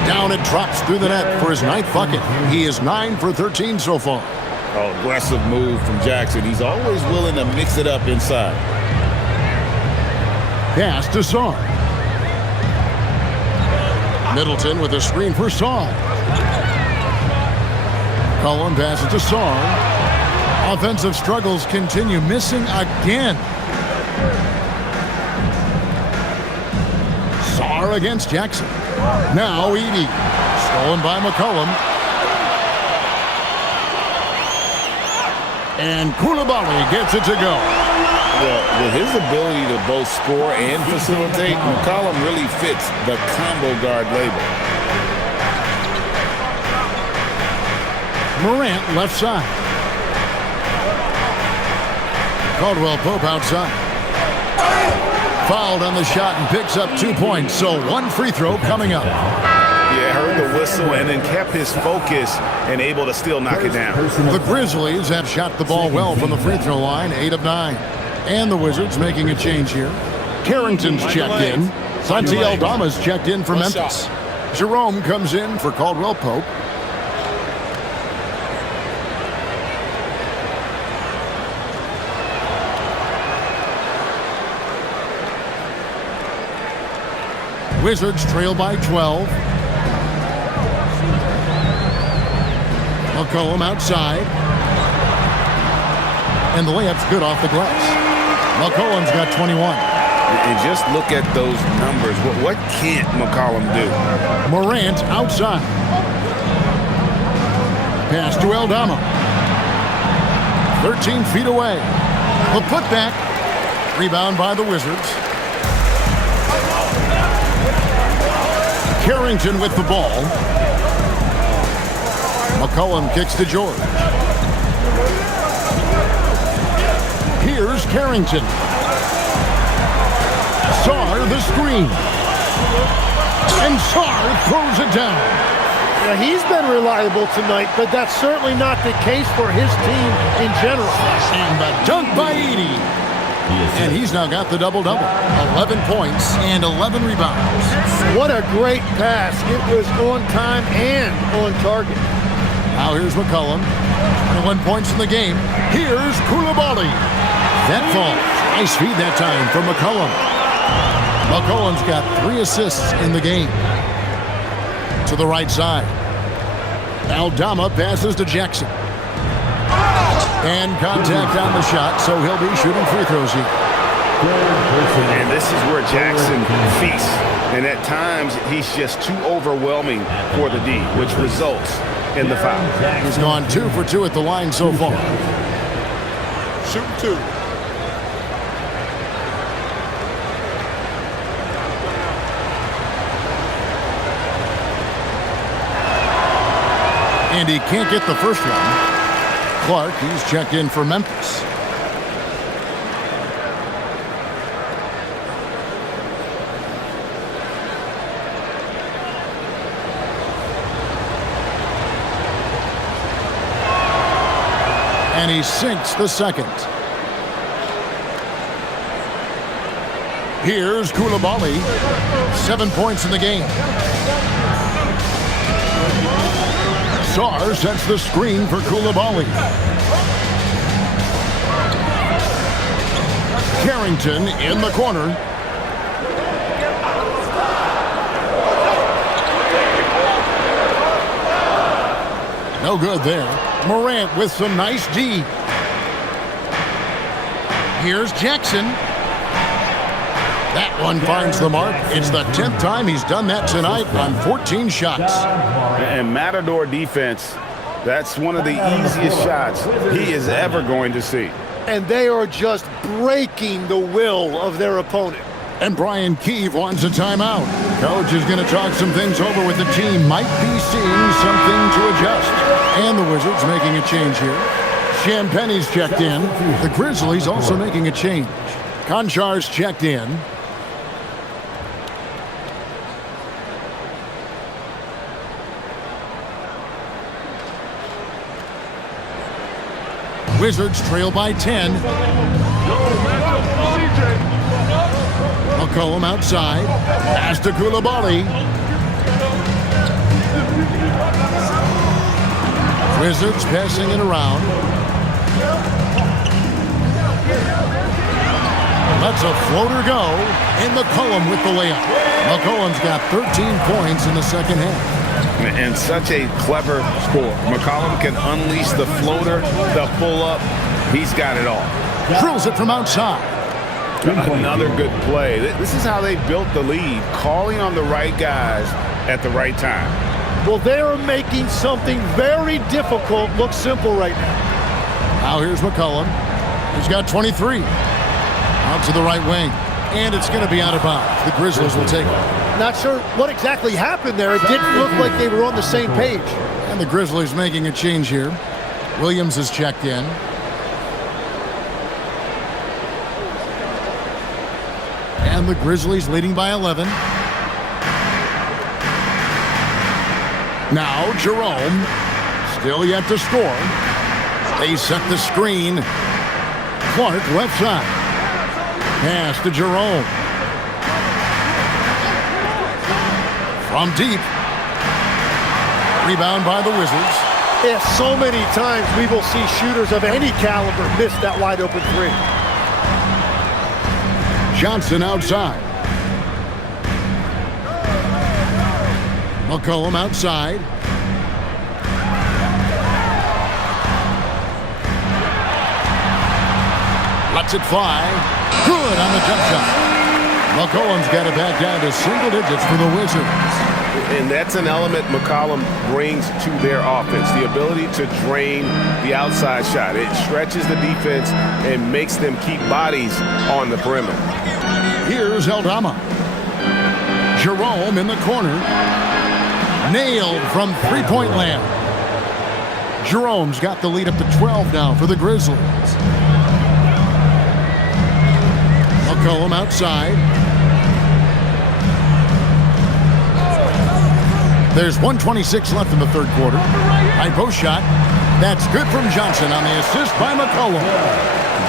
Down it drops through the net for his 9th bucket. He is 9 for 13 so far. Oh, aggressive move from Jackson. He's always willing to mix it up inside. Pass to Sarr. Middleton with a screen for Sarr. Cullen passes to Sarr. Offensive struggles continue, missing again. Sarr against Jackson. Now Edey. Stolen by McCollum. And Koulibaly gets it to go. Well, with his ability to both score and facilitate, McCollum really fits the combo guard label. Morant left side. Caldwell Pope outside. Fouled on the shot and picks up 2 points. So 1 free throw coming up. Yeah, heard the whistle and then kept his focus and able to still knock it down. The Grizzlies have shot the ball well from the free throw line, 8 of 9. And the Wizards making a change here. Carrington's checked in. Santi Aldama's checked in for Memphis. Jerome comes in for Caldwell Pope. Wizards trail by 12. McCollum outside. And the layup's good off the glass. McCollum's got 21. And just look at those numbers. What can't McCollum do? Morant outside. Pass to Aldama. 13 feet away. The putback. Rebound by the Wizards. Carrington with the ball. McCollum kicks to George. Here's Carrington. Sarr the screen. And Sarr throws it down. Now, he's been reliable tonight, but that's certainly not the case for his team in general. And the dunk by Edey. And he's now got the double-double. 11 points and 11 rebounds. What a great pass. It was on time and on target. Now here's McCollum. 21 points in the game. Here's Koulibaly. That falls. Nice feed that time from McCollum. McCollum's got 3 assists in the game. To the right side. Aldama passes to Jackson. And contact on the shot, so he'll be shooting free throws here. And this is where Jackson feasts. And at times, he's just too overwhelming for the D, which results in the foul. He's gone 2 for 2 at the line so far. Shooting 2. And he can't get the first one. Clark, he's checked in for Memphis. And he sinks the second. Here's Koulibaly. 7 points in the game. Sarr sets the screen for Koulibaly. Carrington in the corner. No good there. Morant with some nice D. Here's Jackson. That one finds the mark. It's the 10th time he's done that tonight on 14 shots. And Matador defense, that's one of the easiest shots he is ever going to see. And they are just breaking the will of their opponent. And Brian Keefe wants a timeout. Coach is going to talk some things over with the team. Might be seeing something to adjust. And the Wizards making a change here. Champagne's checked in. The Grizzlies also making a change. Konchar's checked in. Wizards trail by 10. McCollum outside. Pass to Koulibaly. Wizards passing it around. Lets a floater go. And McCollum with the layup. McCollum's got 13 points in the second half. And such a clever score. McCollum can unleash the floater, the pull-up. He's got it all. Drills it from outside. Another good play. This is how they built the lead, calling on the right guys at the right time. Well, they are making something very difficult look simple right now. Now here's McCollum. He's got 23. Out to the right wing. And it's going to be out of bounds. The Grizzlies will take it. Not sure what exactly happened there. It didn't look like they were on the same page. And the Grizzlies making a change here. Williams is checked in. And the Grizzlies leading by 11. Now Jerome. Still yet to score. They set the screen. Clark left side. Pass to Jerome. From deep. Rebound by the Wizards. Yeah, so many times we will see shooters of any caliber miss that wide open three. Johnson outside. McCollum outside. Lets it fly. Good on the jump shot. McCollum's got it back down to single digits for the Wizards. And that's an element McCollum brings to their offense, the ability to drain the outside shot. It stretches the defense and makes them keep bodies on the perimeter. Here's Aldama. Jerome in the corner. Nailed from three-point land. Jerome's got the lead up to 12 now for the Grizzlies. McCollum outside. There's 1:26 left in the third quarter. High post shot. That's good from Johnson on the assist by McCollum.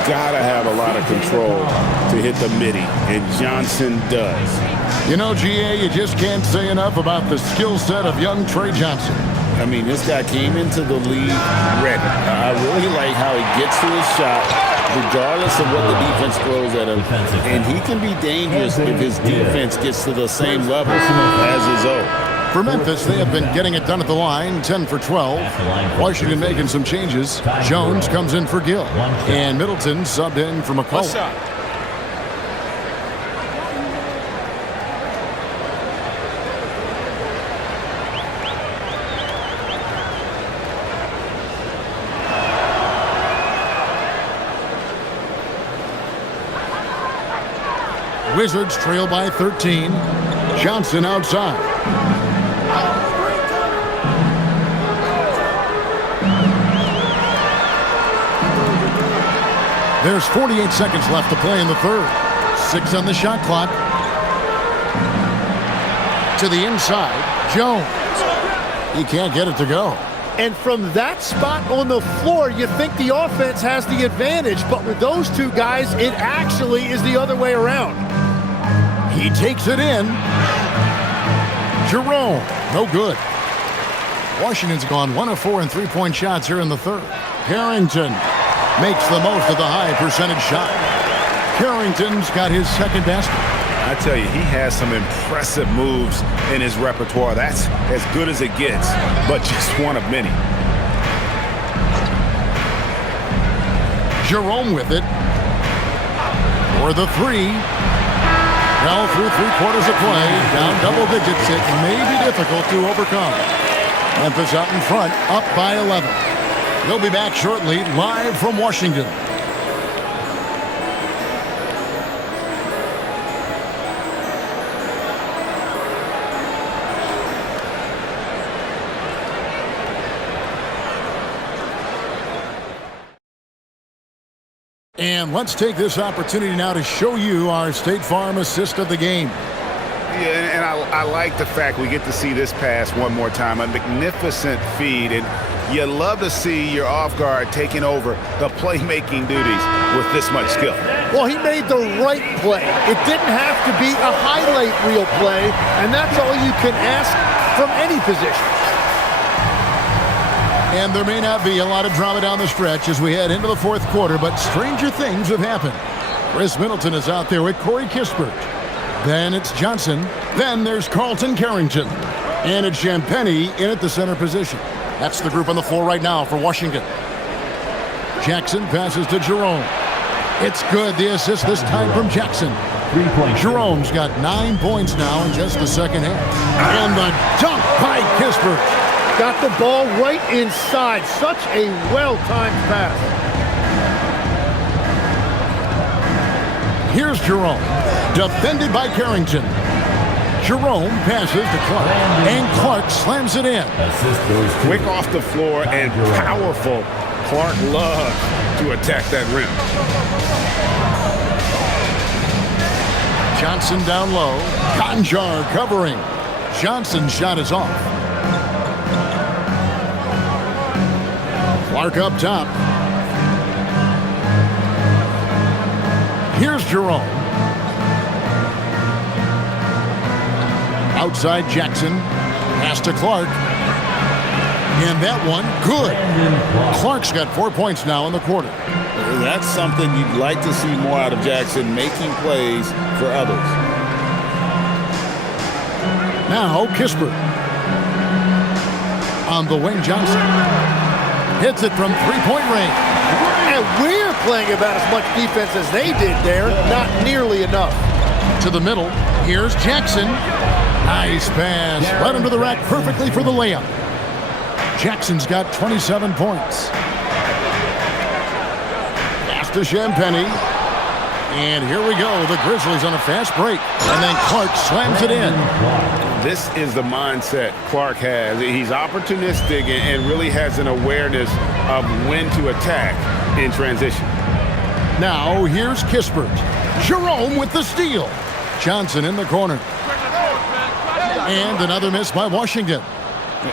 Gotta have a lot of control to hit the midi, and Johnson does. You know, GA, you just can't say enough about the skill set of young Trey Johnson. I mean, this guy came into the league ready. I really like how he gets to his shot, regardless of what the defense throws at him. And he can be dangerous if his defense gets to the same level as his own. For Memphis, they have been getting it done at the line, 10 for 12. Washington making some changes. Jones comes in for Gill. And Middleton subbed in for McCollum. Wizards trail by 13. Johnson outside. There's 48 seconds left to play in the third. 6 on the shot clock. To the inside, Jones. He can't get it to go. And from that spot on the floor, you think the offense has the advantage. But with those two guys, it actually is the other way around. He takes it in. Jerome, no good. Washington's gone 1 of 4 in three-point shots here in the third. Carrington makes the most of the high percentage shot. Carrington's got his second basket. I tell you, he has some impressive moves in his repertoire. That's as good as it gets, but just one of many. Jerome with it. For the three. Well, through 3/4 of play, down double digits, it may be difficult to overcome. Memphis out in front, up by 11. They'll be back shortly, live from Washington. And let's take this opportunity now to show you our State Farm assist of the game. Yeah, and I like the fact we get to see this pass one more time. A magnificent feed, and you love to see your off guard taking over the playmaking duties with this much skill. Well, he made the right play. It didn't have to be a highlight reel play, and that's all you can ask from any position. And there may not be a lot of drama down the stretch as we head into the fourth quarter, but stranger things have happened. Chris Middleton is out there with Corey Kispert. Then it's Johnson. Then there's Carlton Carrington. And it's Champagnie in at the center position. That's the group on the floor right now for Washington. Jackson passes to Jerome. It's good. The assist this time from Jackson. Jerome's got 9 points now in just the second half. And the dunk by Kispert. Got the ball right inside. Such a well-timed pass. Here's Jerome. Defended by Carrington. Jerome passes to Clark. And Clark slams it in. Quick off the floor and powerful. Clark loves to attack that rim. Johnson down low. Conjar covering. Johnson's shot is off. Clark up top. Here's Jerome. Outside Jackson. Pass to Clark. And that one, good. Clark's got 4 points now in the quarter. That's something you'd like to see more out of Jackson, making plays for others. Now Kispert. On the wing, Johnson. Hits it from three-point range. And we're playing about as much defense as they did there. Not nearly enough. To the middle. Here's Jackson. Nice pass. Right under the rack perfectly for the layup. Jackson's got 27 points. Pass to Champagnie. And here we go. The Grizzlies on a fast break. And then Clark slams it in. This is the mindset Clark has. He's opportunistic and really has an awareness of when to attack in transition. Now here's Kispert. Jerome with the steal. Johnson in the corner. And another miss by Washington.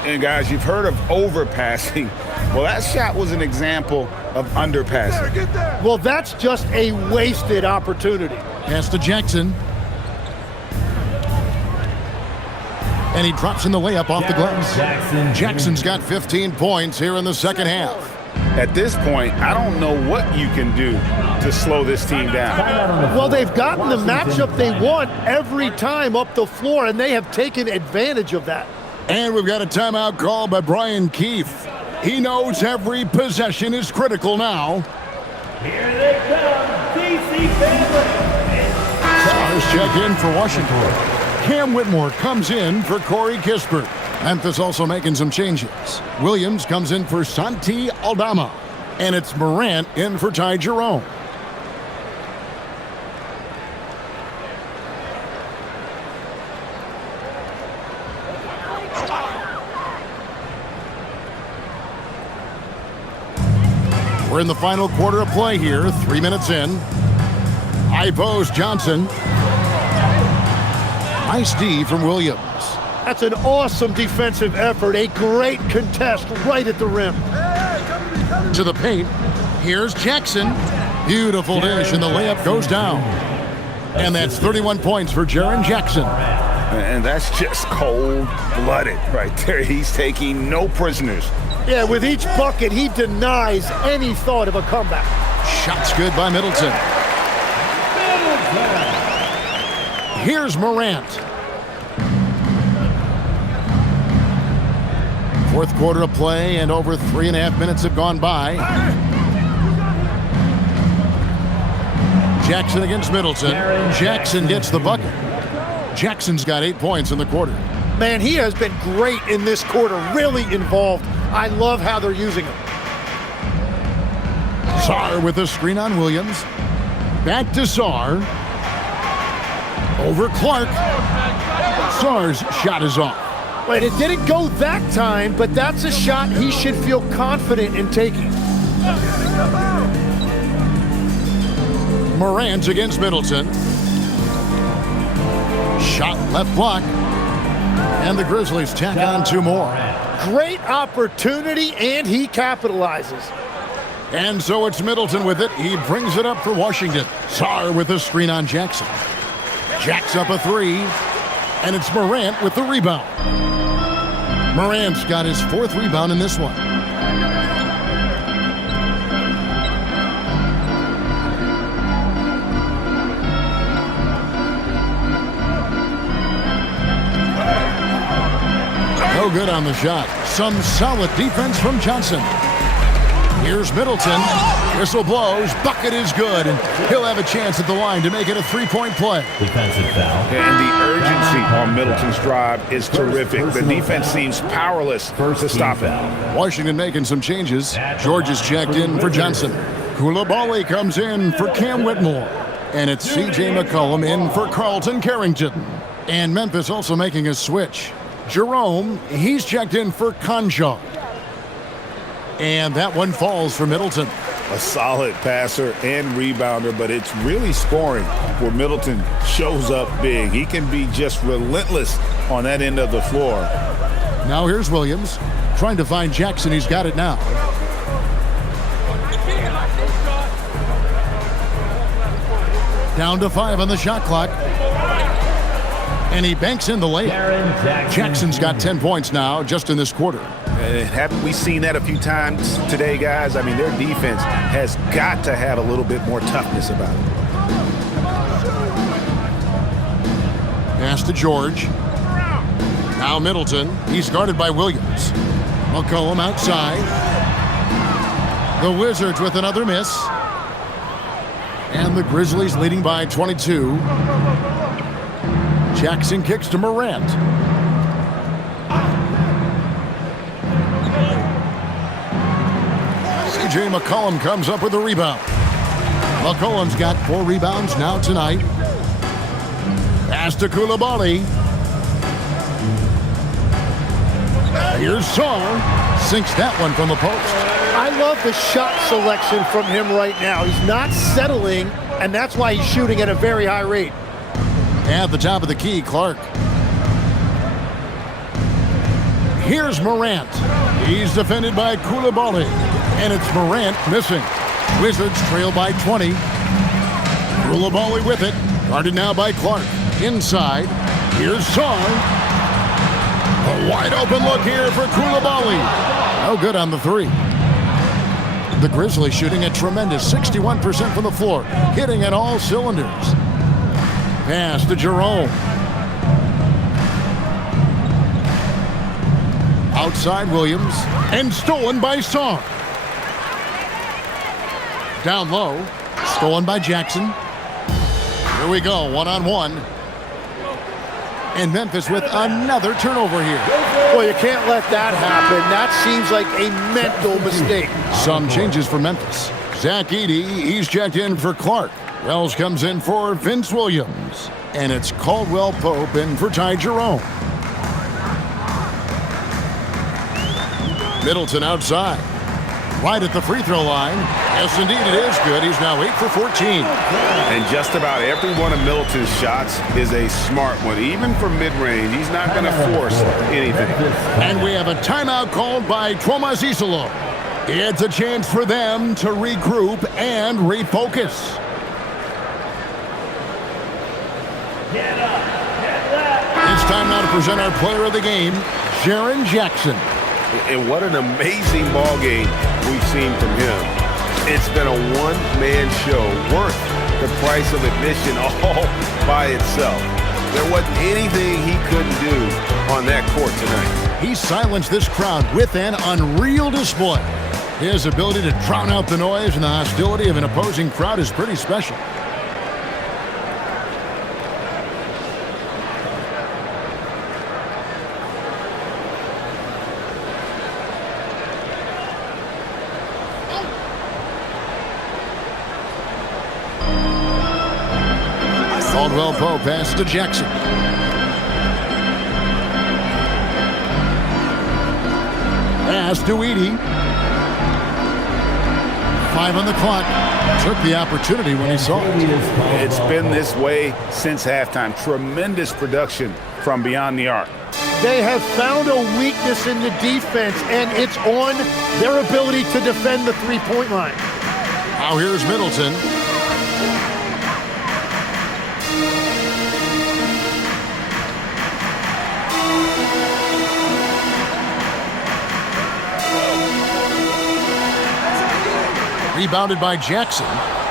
And guys, you've heard of overpassing. Well, that shot was an example of underpassing. Well, that's just a wasted opportunity. Pass to Jackson. And he drops in the layup off the glass. Jackson's got 15 points here in the second half. At this point, I don't know what you can do to slow this team down. Well, they've gotten the matchup they want every time up the floor, and they have taken advantage of that. And we've got a timeout called by Brian Keefe. He knows every possession is critical now. Here they come, DC family. Stars check in for Washington. Cam Whitmore comes in for Corey Kispert. Memphis also making some changes. Williams comes in for Santi Aldama. And it's Morant in for Ty Jerome. We're in the final quarter of play here, 3 minutes in. High post Johnson. Nice D from Williams. That's an awesome defensive effort. A great contest right at the rim. To the paint. Here's Jackson. Beautiful dish, and the layup goes down. And that's 31 points for Jaren Jackson. And that's just cold-blooded right there. He's taking no prisoners. Yeah, with each bucket, he denies any thought of a comeback. Shots good by Middleton. Here's Morant. Fourth quarter of play, and over 3.5 minutes have gone by. Jackson against Middleton. Jackson gets the bucket. Jackson's got 8 points in the quarter. Man, he has been great in this quarter, really involved. I love how they're using him. Sarr with a screen on Williams. Back to Sarr. Over Clark. Sarr's shot is off. Wait, it didn't go that time, but that's a shot he should feel confident in taking. Morant against Middleton. Shot left block. And the Grizzlies tack on 2 more. Great opportunity, and he capitalizes. And so it's Middleton with it. He brings it up for Washington. Sarr with a screen on Jackson. Jacks up a 3. And it's Morant with the rebound. Morant's got his 4th rebound in this one. No good on the shot. Some solid defense from Johnson. Here's Middleton. Whistle blows. Bucket is good. And he'll have a chance at the line to make it a 3-point play. Defensive foul. And the urgency on Middleton's drive is terrific. The defense seems powerless to stop it. Washington making some changes. George is checked in for Johnson. Koulibaly comes in for Cam Whitmore. And it's C.J. McCollum in for Carlton Carrington. And Memphis also making a switch. Jerome, he's checked in for Conjo. And that one falls for Middleton. A solid passer and rebounder, but it's really scoring where Middleton shows up big. He can be just relentless on that end of the floor. Now here's Williams trying to find Jackson. He's got it now. Down to 5 on the shot clock. And he banks in the layup. Jackson's got 10 points now just in this quarter. Haven't we seen that a few times today, guys? I mean, their defense has got to have a little bit more toughness about it. Pass to George. Now Middleton. He's guarded by Williams. McCollum outside. The Wizards with another miss. And the Grizzlies leading by 22. Jackson kicks to Morant. C.J. McCollum comes up with a rebound. McCollum's got 4 rebounds now tonight. Pass to Koulibaly. Here's Sarr. Sinks that one from the post. I love the shot selection from him right now. He's not settling, and that's why he's shooting at a very high rate. At the top of the key, Clark. Here's Morant. He's defended by Koulibaly. And it's Morant missing. Wizards trail by 20. Koulibaly with it. Guarded now by Clark. Inside. Here's Sarr. A wide open look here for Koulibaly. No good on the 3. The Grizzlies shooting a tremendous 61% from the floor. Hitting at all cylinders. Pass to Jerome. Outside Williams. And stolen by Sarr. Down low. Stolen by Jackson. Here we go. 1-on-1. And Memphis with another turnover here. Well, you can't let that happen. That seems like a mental mistake. Some changes for Memphis. Zach Edey, he's checked in for Clark. Wells comes in for Vince Williams. And it's Caldwell Pope in for Ty Jerome. Middleton outside. Right at the free throw line. Yes, indeed, it is good. He's now 8 for 14. And just about every one of Middleton's shots is a smart one. Even from mid-range, he's not going to force anything. And we have a timeout called by Tomas Isolo. It's a chance for them to regroup and refocus. It's time now to present our player of the game, Jaren Jackson. And what an amazing ball game we've seen from him. It's been a one-man show worth the price of admission all by itself. There wasn't anything he couldn't do on that court tonight. He silenced this crowd with an unreal display. His ability to drown out the noise and the hostility of an opposing crowd is pretty special. Caldwell Pope pass to Jackson. Pass to Edey. 5 on the clock. Took the opportunity when he saw it. It's been this way since halftime. Tremendous production from beyond the arc. They have found a weakness in the defense, and it's on their ability to defend the three-point line. Now here's Middleton. Rebounded by Jackson.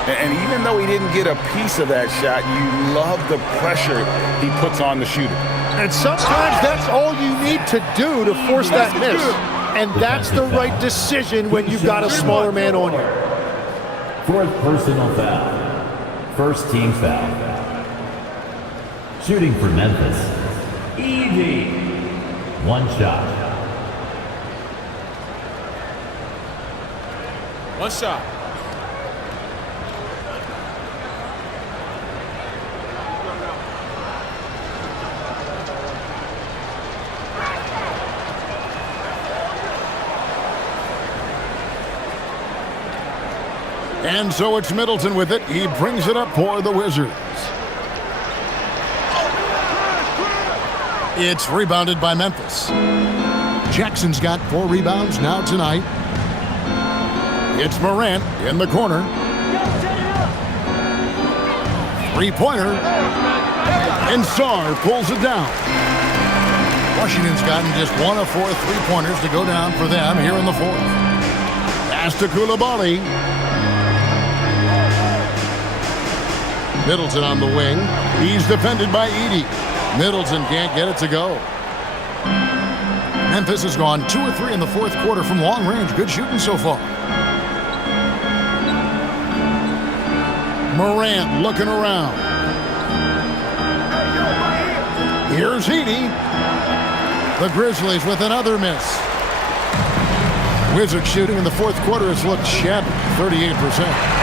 And even though he didn't get a piece of that shot, you love the pressure he puts on the shooter. And sometimes that's all you need to do to force that miss. And that's the right decision when you've got a smaller man on you. 4th personal foul. First team foul. Shooting for Memphis. Edey. 1 shot. 1 shot. And so it's Middleton with it. He brings it up for the Wizards. It's rebounded by Memphis. Jackson's got 4 rebounds now tonight. It's Morant in the corner. 3-pointer. And Sarr pulls it down. Washington's gotten just 1 of 4 3-pointers to go down for them here in the 4th. Pass to Coulibaly. Middleton on the wing. He's defended by Edey. Middleton can't get it to go. Memphis has gone 2 of 3 in the 4th quarter from long range. Good shooting so far. Morant looking around. Here's Edey. The Grizzlies with another miss. Wizards shooting in the 4th quarter has looked shabby, 38%.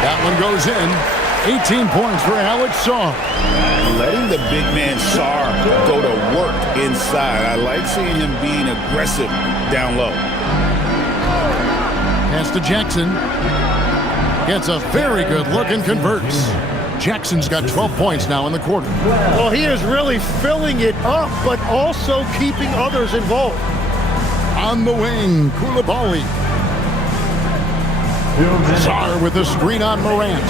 That one goes in. 18 points for Alex Sarr. Letting the big man Sarr go to work inside. I like seeing him being aggressive down low. Pass to Jackson. Gets a very good look and converts. Jackson's got 12 points now in the quarter. Well, he is really filling it up, but also keeping others involved. On the wing, Coulibaly. Sarr with a screen on Morant.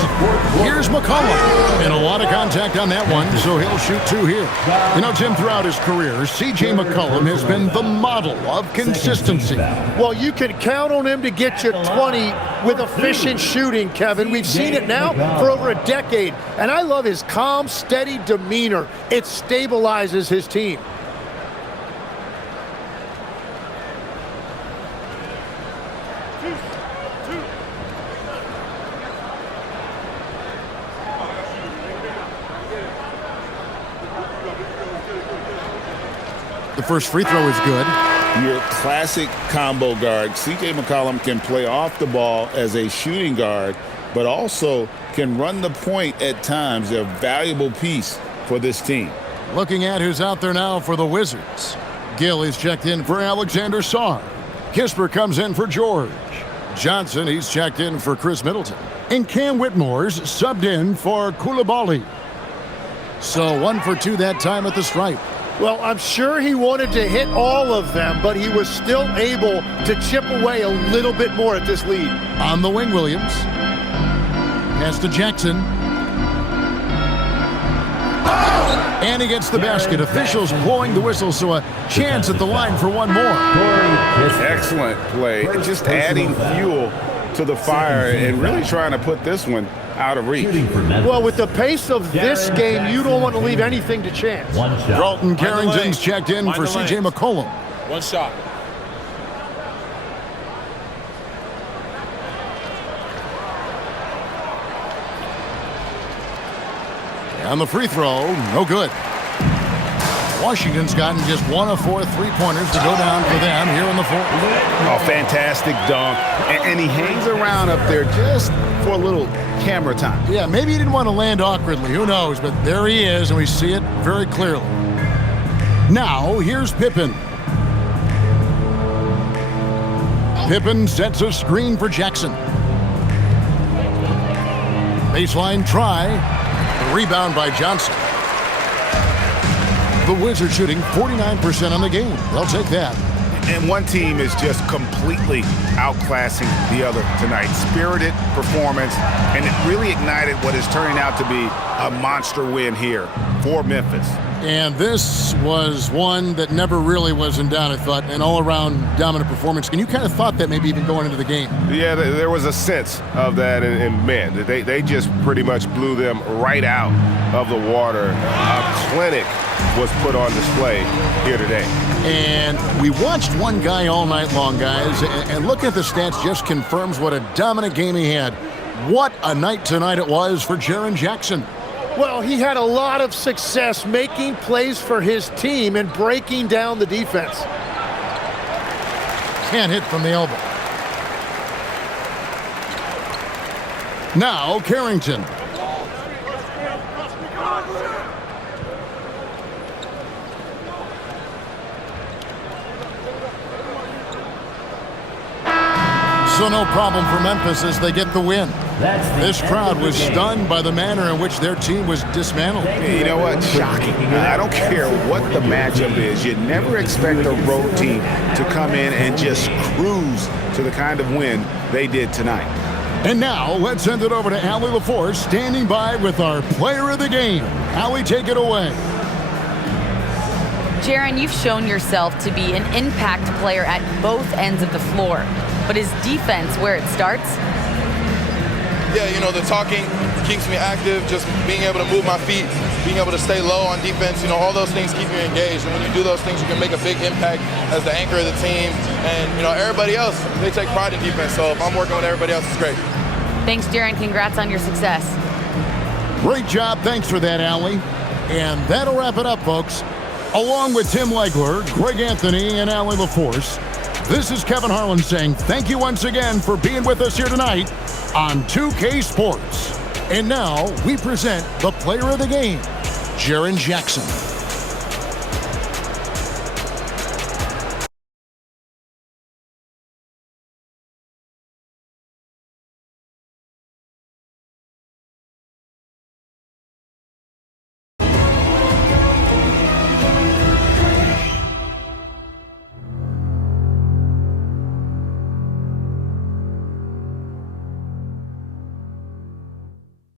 Here's McCollum. And a lot of contact on that one, so he'll shoot 2 here. You know, Tim, throughout his career, C.J. McCollum has been the model of consistency. Well, you can count on him to get you 20 with efficient shooting, Kevin. We've seen it now for over a decade. And I love his calm, steady demeanor. It stabilizes his team. The first free throw is good. Your classic combo guard. C.J. McCollum can play off the ball as a shooting guard, but also can run the point at times. A valuable piece for this team. Looking at who's out there now for the Wizards. Gill is checked in for Alexander Sarr. Kisper comes in for George. Johnson, he's checked in for Chris Middleton. And Cam Whitmore's subbed in for Coulibaly. So 1 for 2 that time at the stripe. Well, I'm sure he wanted to hit all of them, but he was still able to chip away a little bit more at this lead. On the wing, Williams. Pass to Jackson. And he gets the basket. Officials blowing the whistle, so a chance at the line for one more. Excellent play. Just adding fuel to the fire and really trying to put this one out of reach. Well, with the pace of this game, you don't want to leave anything to chance. Dalton Carrington's checked in for C.J. McCollum. One shot. And the free throw, no good. Washington's gotten just 1 of 4 3-pointers to go down for them here in the fourth. Oh, fantastic dunk. And he hangs around up there just for a little camera time. Yeah, maybe he didn't want to land awkwardly. Who knows? But there he is, and we see it very clearly. Now, here's Pippen. Pippen sets a screen for Jackson. Baseline try. The rebound by Johnson. The Wizards shooting 49% on the game. They'll take that. And one team is just completely outclassing the other tonight. Spirited performance, and it really ignited what is turning out to be a monster win here for Memphis. And this was one that never really was in doubt, I thought, an all-around dominant performance. And you kind of thought that maybe even going into the game. Yeah, there was a sense of that, and man, they just pretty much blew them right out of the water. A clinic was put on display here today. And we watched one guy all night long, guys, and looking at the stats just confirms what a dominant game he had. What a night tonight it was for Jaren Jackson. Well, he had a lot of success making plays for his team and breaking down the defense. Can't hit from the elbow. Now, Carrington. So no problem for Memphis as they get the win. This crowd was stunned by the manner in which their team was dismantled. You know what? Shocking. I don't care what the matchup is. You never expect a road team to come in and just cruise to the kind of win they did tonight. And now, let's send it over to Allie LaForce, standing by with our player of the game. Allie, take it away. Jaren, you've shown yourself to be an impact player at both ends of the floor. But is defense where it starts? Yeah, you know, the talking keeps me active, just being able to move my feet, being able to stay low on defense, you know, all those things keep you engaged. And when you do those things, you can make a big impact as the anchor of the team. And, you know, everybody else, they take pride in defense. So if I'm working with everybody else, it's great. Thanks, Jaren. Congrats on your success. Great job. Thanks for that, Allie. And that'll wrap it up, folks. Along with Tim Legler, Greg Anthony, and Allie LaForce, this is Kevin Harlan saying thank you once again for being with us here tonight on 2K Sports. And now we present the player of the game, Jaren Jackson.